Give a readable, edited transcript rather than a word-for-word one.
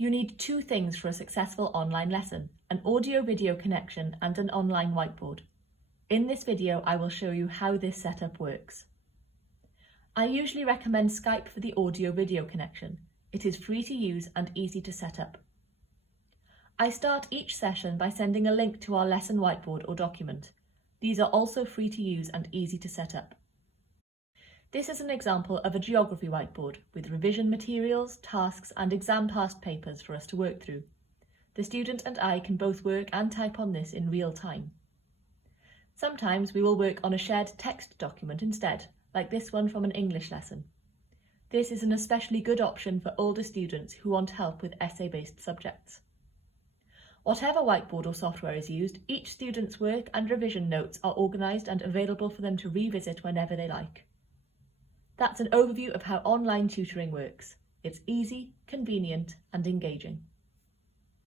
You need two things for a successful online lesson: an audio-video connection and an online whiteboard. In this video, I will show you how this setup works. I usually recommend Skype for the audio-video connection. It is free to use and easy to set up. I start each session by sending a link to our lesson whiteboard or document. These are also free to use and easy to set up. This is an example of a geography whiteboard with revision materials, tasks and exam past papers for us to work through. The student and I can both work and type on this in real time. Sometimes we will work on a shared text document instead, like this one from an English lesson. This is an especially good option for older students who want help with essay-based subjects. Whatever whiteboard or software is used, each student's work and revision notes are organised and available for them to revisit whenever they like. That's an overview of how online tutoring works. It's easy, convenient and engaging.